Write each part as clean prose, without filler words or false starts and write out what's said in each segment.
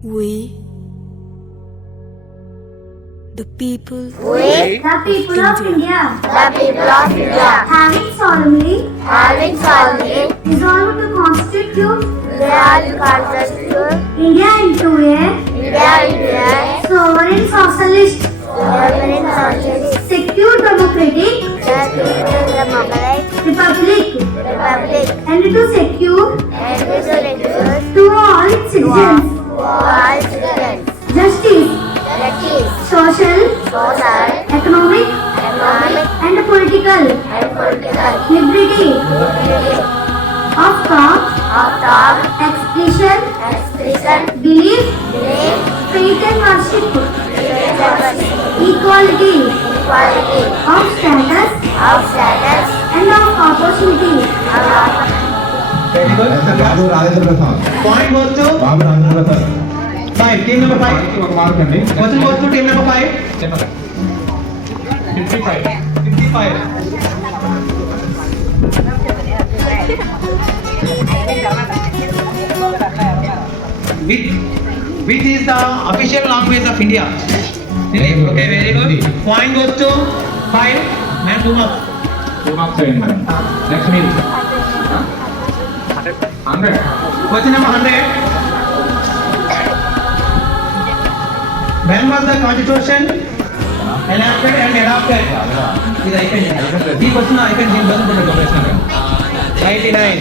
We, the people The people of India. Having solemnly resolved to constitute India into a sovereign socialist, secure democratic republic, and to secure to all its citizens justice, social, economic, and political liberty of thought, expression, belief, faith and worship, equality of status and of opportunity. Very good. Babu Rajendra Prasad. Point goes to Babu Rajendra Prasad. 5. Team number 5. ఒక mark అండి. Question goes to team number 5. 55. 55. Which is the official language of India? Okay, very good. Point goes to 5. Man, 2 marks. 2 marks అయ్యింది madam. Next మీరు 100. Question number 100. When was the constitution enacted and adopted? ఇది అయిపోయింది. ఈ question అయిపోయింది. దీని బదులు కూడా ప్రశ్న 99.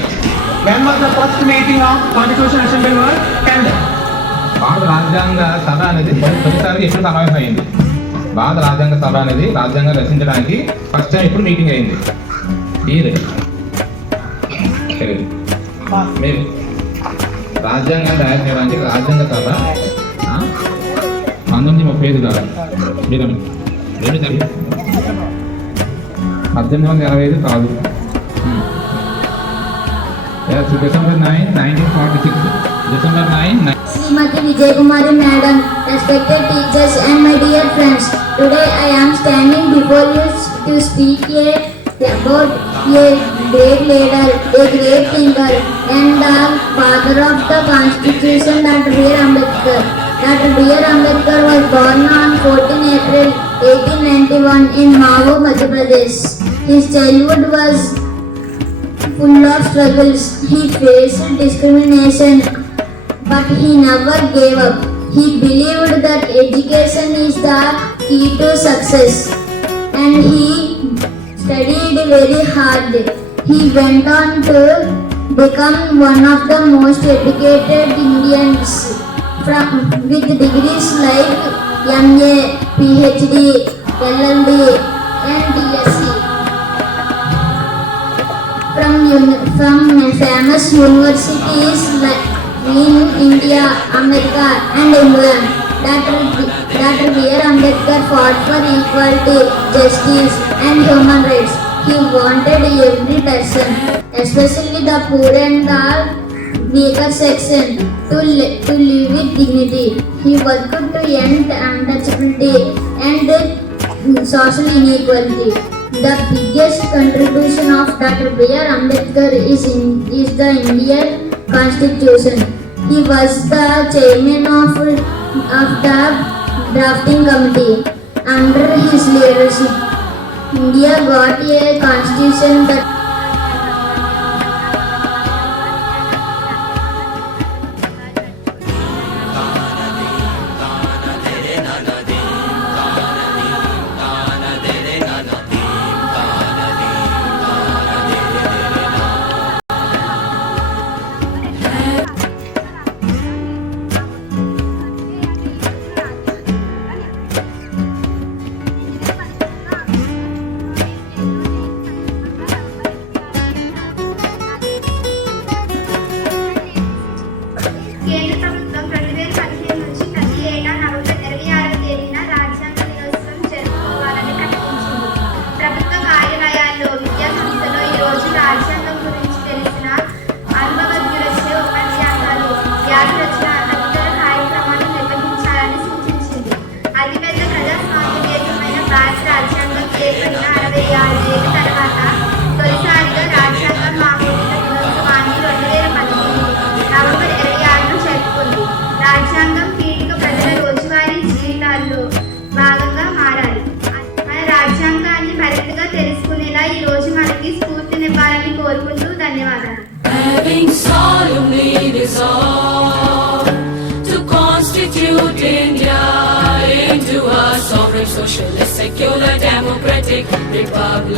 When was the first meeting of Constitutional Assembly was held? భారత రాజ్యాంగ సభ అనేది తొలిసారి ఎప్పుడు సమావేశం అయింది? భారత రాజ్యాంగ సభ అనేది రాజ్యాంగం రచించడానికి ఫస్ట్ టైం ఇప్పుడు మీటింగ్ అయింది. మీరు రాజ్యాంగాన్ని తయారు చేయడానికి రాజ్యాంగ సభ 1935 కాదు మీరు ఏమి జరిగింది 1885 కాదు. December 9, 1946. December 9. Srimati Vijay Kumari Madam, respected teachers and my dear friends, today I am standing before you to speak about a great leader, a great thinker, and the father of the Constitution, Dr. B. R. Ambedkar. Dr. B. R. Ambedkar was born on 14 April 1891 in Mao, Madhya Pradesh. His childhood was full of struggles. He faced discrimination, but he never gave up. He believed that education is the key to success, and he studied very hard. He went on to become one of the most educated Indians, with degrees like MA, PhD, LLD, and DSc. From famous universities like in India, America, and England, Dr. B. R. Ambedkar fought for equality, justice, and human rights. He wanted every person, especially the poor and the weaker section, to live with dignity. He worked to end untouchability and social inequality. The biggest contribution of Dr. B. R. Ambedkar is the Indian Constitution. He was the chairman of the drafting committee. Under his leadership, India got a constitution that కేంద్ర ప్రభుత్వం 2015 నుంచి ప్రతి ఏటా November 26వ తేదీన రాజ్యాంగ దినోత్సవం జరుపుకోవాలని ప్రకటించింది. ప్రభుత్వ కార్యాలయాల్లో, విద్యా సంస్థలో ఈ రోజు రాజ్యాంగం గురించి తెలిసిన అనుభవజ్ఞులచే ఉపన్యాసాలు, వ్యాధి రచన తదితర కార్యక్రమాలు నిర్వహించాలని సూచించింది. అతిపెద్ద ప్రజాస్వామ్య దేశమైన భారత రాజ్యాంగం ఏర్పడిన 66 ఏళ్ల తర్వాత తొలిసారిగా రాజ్యాంగం ఆమోదిత దినోత్సవాన్ని 2018 November 26న జరుపుకుంది. resolve to constitute India into a sovereign, socialist, secular, democratic republic.